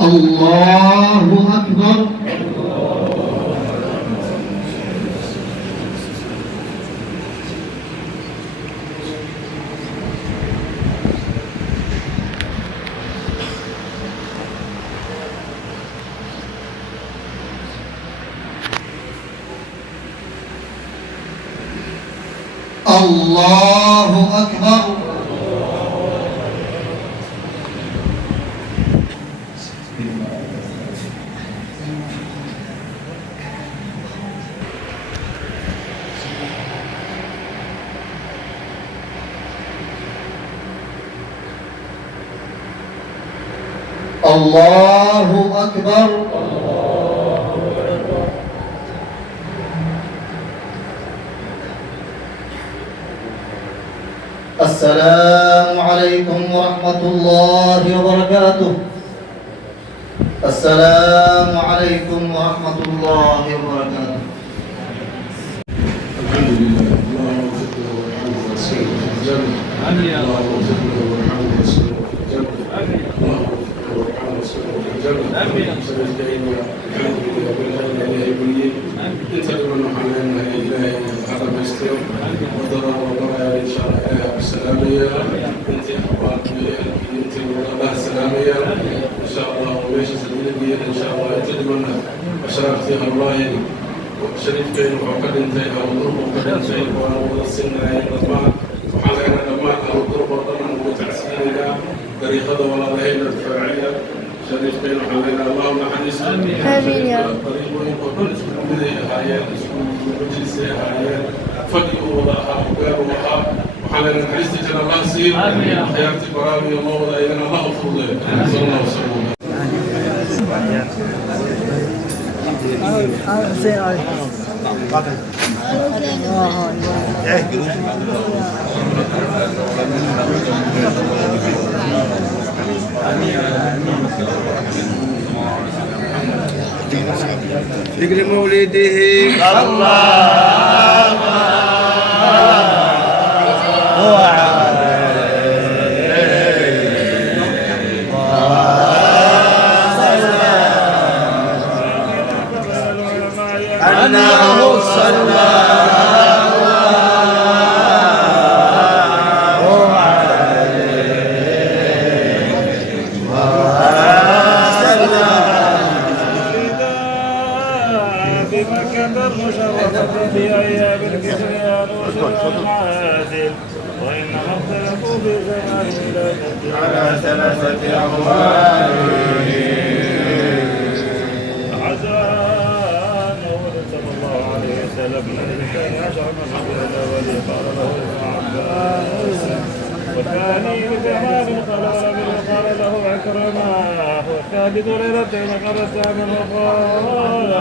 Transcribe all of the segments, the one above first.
الله أكبر. الله أكبر. الله أكبر. السلام عليكم ورحمة الله وبركاته. السلام عليكم ورحمة الله وبركاته. الحمد لله. اللهم وفقه وارحمه واسكنه في الجنة. اللهم وفقه وارحمه واسكنه في الجنة. اللهم وفقه وارحمه واسكنه في الجنة. سر الدين والحمد لله بالله إلهي بنين. انت لمن حنانا إلهي هذا مستر وضرر وضرر إن شاء الله بالسلامية. انت أخبارك انت الله سلامية إن شاء الله وماشي سبيل إن شاء الله انت لمن أشرفتها الله شريف بين وقد انتهى والضرب وقد انتهى ووصلنا الى الضمان وحالنا لما الضرب والضمان وتعسيرنا طريقه ولا لهينا الفاعله شريف بين وحالنا اللهم حنيس امين يا رب طريق وكل من هاي مجلس هاي فدي وضعها وقال وضعها وحالنا حنيس جل الله سير خيارتي برامي الله ولا الى الله افضل صلى الله وسلم ذكر مولده الله أنه صلى في أيام الكسريان وسلام عادل وإنما اختلفوا في زمان لا على ثلاثة أقوال عزان صلى الله عليه وسلم من الإنسان عشر من الأول قال له ابن عباس والثاني بجمال قال ولم قال له عكرمة والثالث ليلتين قال الثامن وقال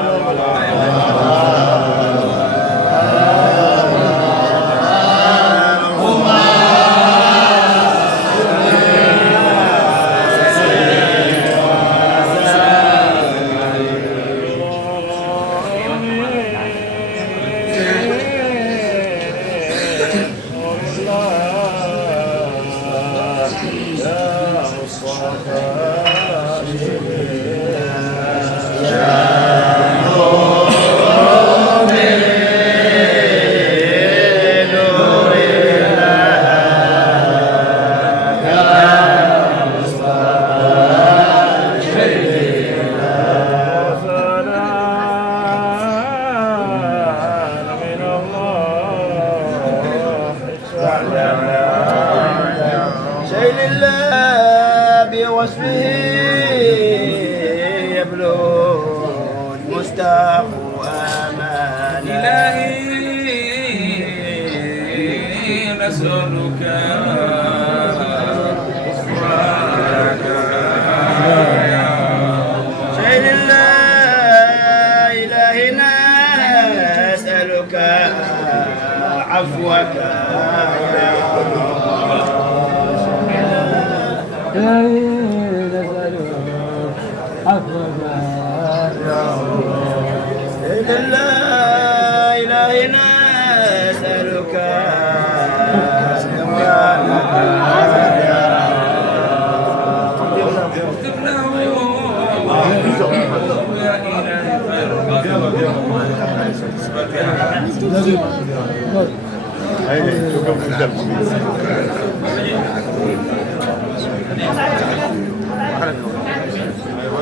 شيل الله بوصفه يبلغ المستاق آمان إلهي نسألك غفرانك شيل الله إلهنا نسألك عفوك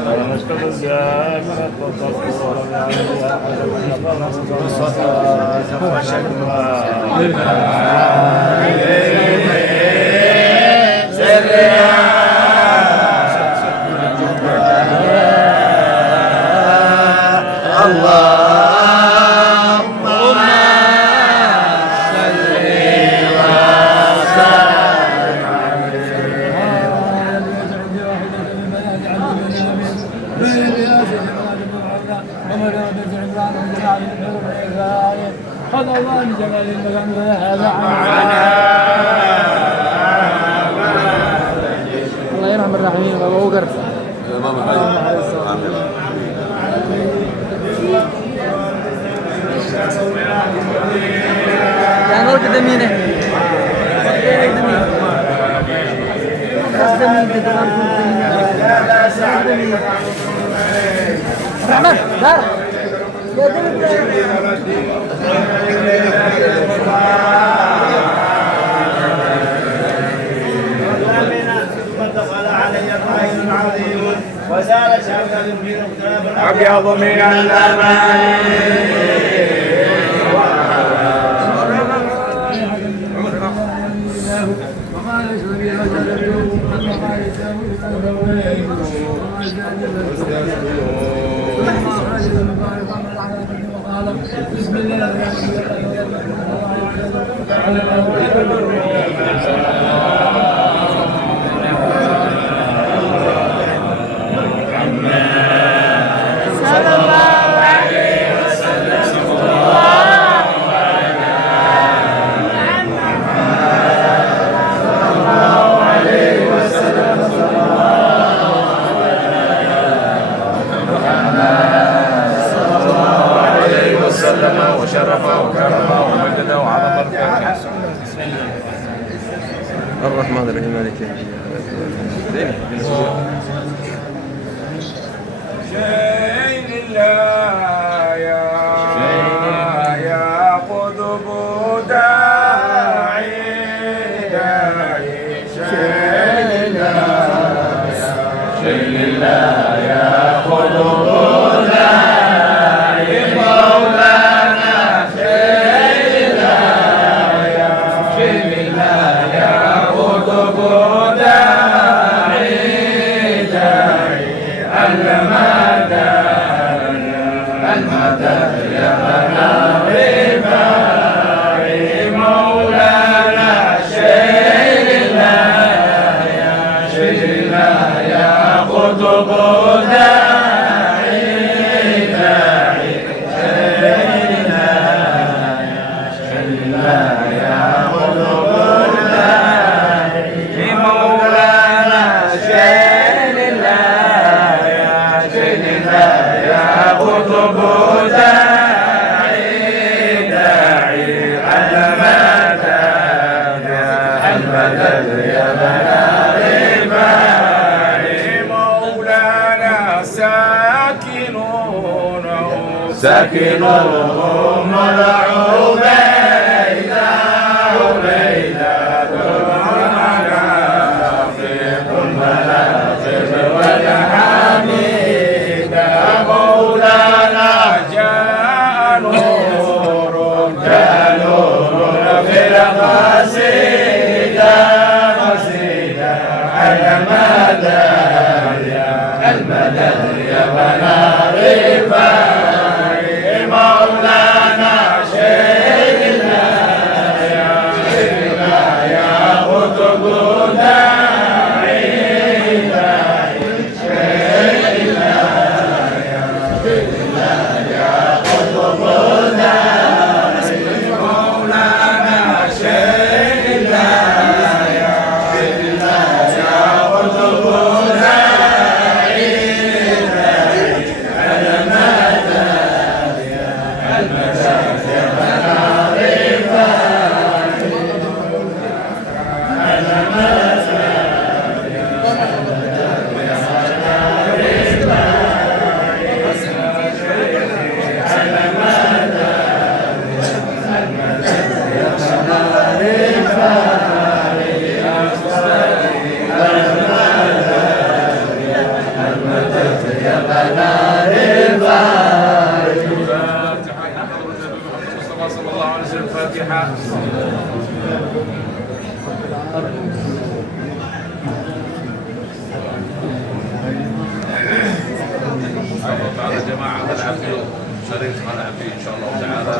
ونشكر الجاه من التصور هذا الله جلال المكان هذا الله يرحم الراحمين ابو بكر يا نور قدامينه رحمن دار يا دخل علي قائل عظيم وزال شوكا يمكن اختلاف أبيض من الأمان بسم الله وشرف وكرم ومجد وعظم الرحمن الرحيم مالك يوم الدين شيء لله يا قطب داعي شيء لله يا قطب داعي مولانا شيء لله يا قطب داعي المدد يا بنا رفاعي مولانا شيء الله يا قطب داعي شيء الله يا قطب داعي مولانا شيء يا قطب داعي المدد يا بنا رفاعي مولانا ساكنهم العبيدة المنافق المناقب والحميدة مولانا جاء نور في القصيدة المدد يا بنا رفاعي مولانا شيء عافيه شريف على عافيه ان شاء الله تعالى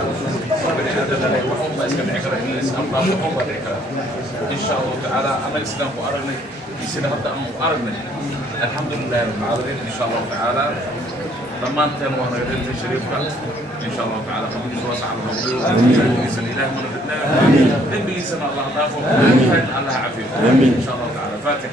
بني ادم لا يوحون ما اسكن عكره ان الاسلام ما يوحون ما عكره ان شاء الله تعالى انا الاسلام وارغني يصير هذا ام وارغني الحمد لله رب العالمين ان شاء الله تعالى لما انت وانا قلت شريفك ان شاء الله تعالى خلينا نتوسع على الموضوع باذن الله من فتنه باذن الله تعافى الله عافيه ان شاء الله تعالى فاتح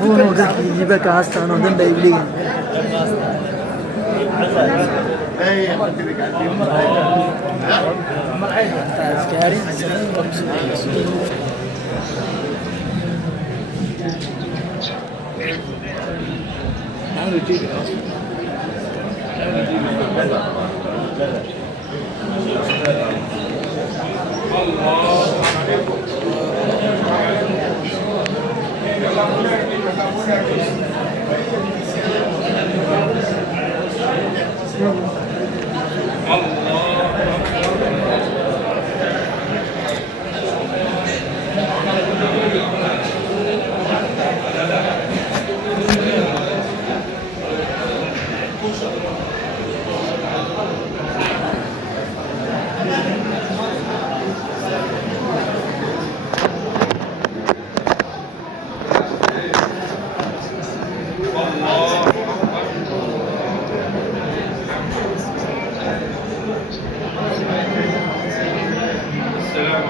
Bunu gibi hastane ondan da evliyim. Askeri. السلام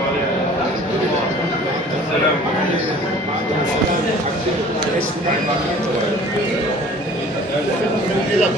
عليكم.